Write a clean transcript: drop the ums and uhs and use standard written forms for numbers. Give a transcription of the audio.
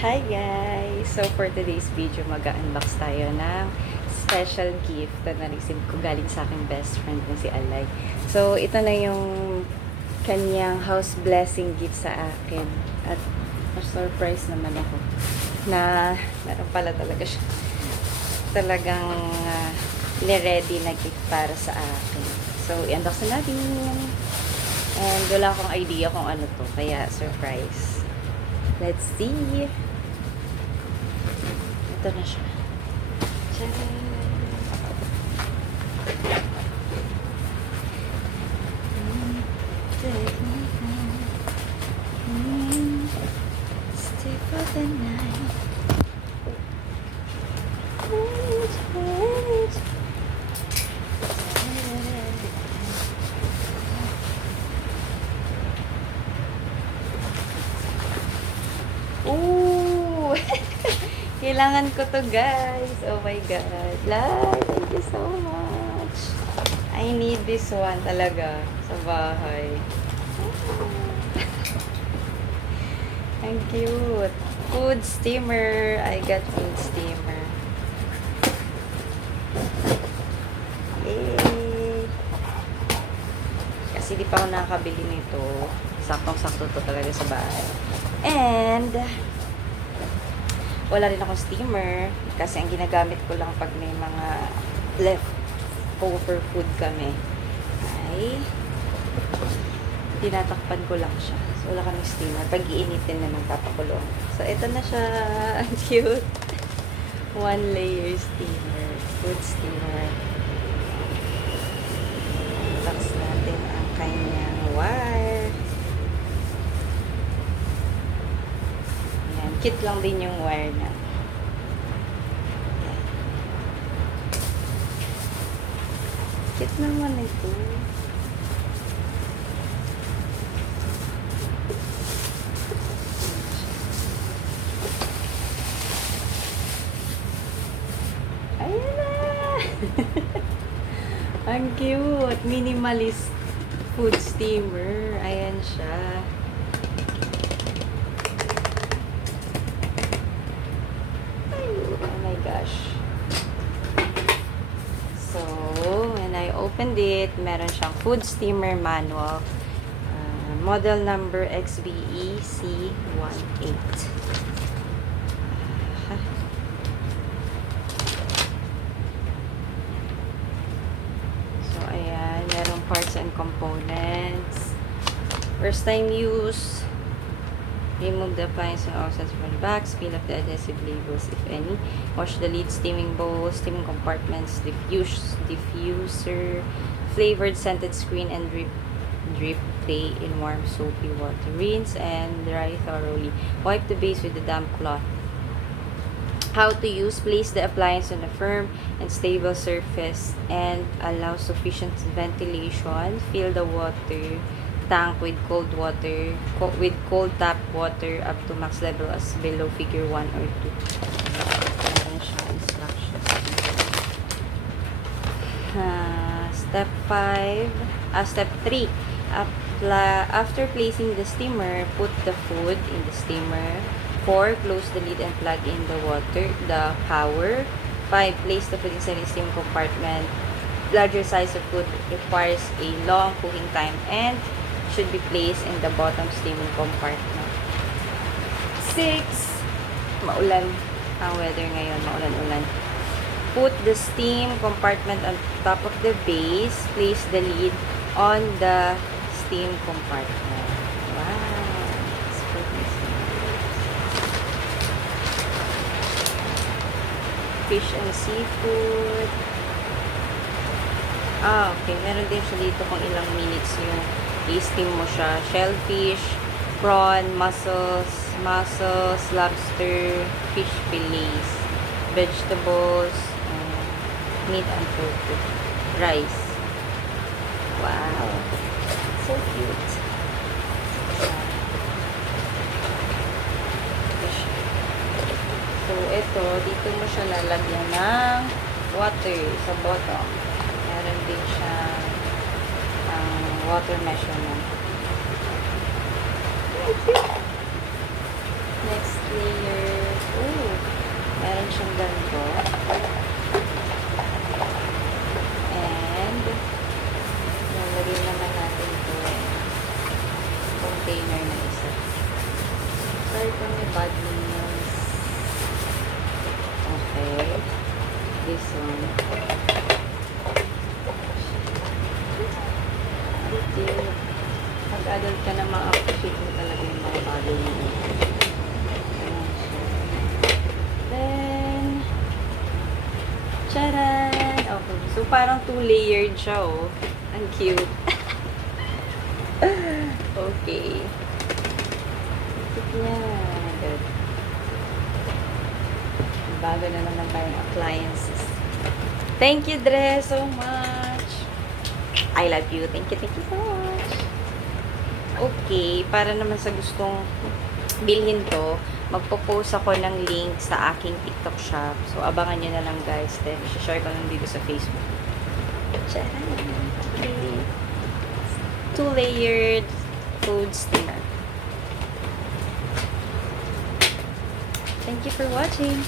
Hi guys! So for today's video, mag-unbox tayo ng special gift na na-receive ko galing sa aking best friend na si Alay. So ito na yung kanyang house blessing gift sa akin. At surprise naman ako na meron pala talaga siya talagang ready na gift para sa akin. So i-unbox na natin. And wala akong idea kung ano to, kaya surprise. Let's see. Ito na siya. Tcharam! Stay for the night. Ooh! Kailangan ko to, guys. Oh my God. Lai, thank you so much. I need this one talaga sa bahay. Ang cute. Food steamer. I got food steamer. Yay! Kasi di pa ako nakakabili nito. Saktong-sakto to talaga sa bahay. And wala rin akong steamer kasi ang ginagamit ko lang pag may mga leftover food kami ay tinatakpan ko lang siya. So wala kaming steamer. Pag iinitin na ng papakulong. So ito na siya. Ang cute. 1 layer steamer. Food steamer. Box natin ang kanyang wire. Ayan. Cute lang din yung wire na. Ayan. Cute naman ito. Ayan na! Ang cute! Minimalist food steamer. Ayan siya. Oh my gosh. So, when I opened it, meron siyang food steamer manual. Model number XBEC18. Parts and components. First time use. Remove the appliance and offsets from the backs. Peel off the adhesive labels if any. Wash the lid, steaming bowl, steaming compartments, diffuser, flavored scented screen, and drip tray in warm soapy water. Rinse and dry thoroughly. Wipe the base with a damp cloth. How to use: place the appliance on a firm and stable surface and allow sufficient ventilation. Fill the water tank with cold water, with cold tap water up to max level as below figure 1 or 2. Ayan siya, instructions. Step 3. After placing the steamer, put the food in the steamer. 4. Close the lid and plug in the power. 5. Place the food inside the steam compartment. Larger size of food requires a long cooking time and should be placed in the bottom steaming compartment. 6. Maulan ang weather ngayon. Maulan-ulan. Put the steam compartment on top of the base. Place the lid on the steam compartment. Wow. Fish and seafood. Okay. Meron din siya dito kung ilang minutes yung i-steam mo siya. Shellfish, prawn, mussels, lobster, fish fillets, vegetables, meat and tofu, rice. Wow. So cute. So, ito, dito mo siya lalagyan ng water sa bottom. Meron din siya water measurement. Next layer. Meron siyang ganito. And, nalagay naman natin ito container na isa. So, ito may bad news. Okay. This one. Pag-adult ka na, ma-appreciate mo talaga yung mga bagay mo. Then, charan! Okay. So, parang 2-layered siya, oh. Ang cute. Okay. Cute niya. Good. Bago na naman tayong appliances. Thank you, Dre, so much. I love you. Thank you so much. Okay, para naman sa gustong bilhin to, magpo-post ako ng link sa aking TikTok shop. So, abangan nyo na lang, guys. Then, share ko lang dito sa Facebook. Charan! Okay. 2-layered food steamer. Thank you for watching.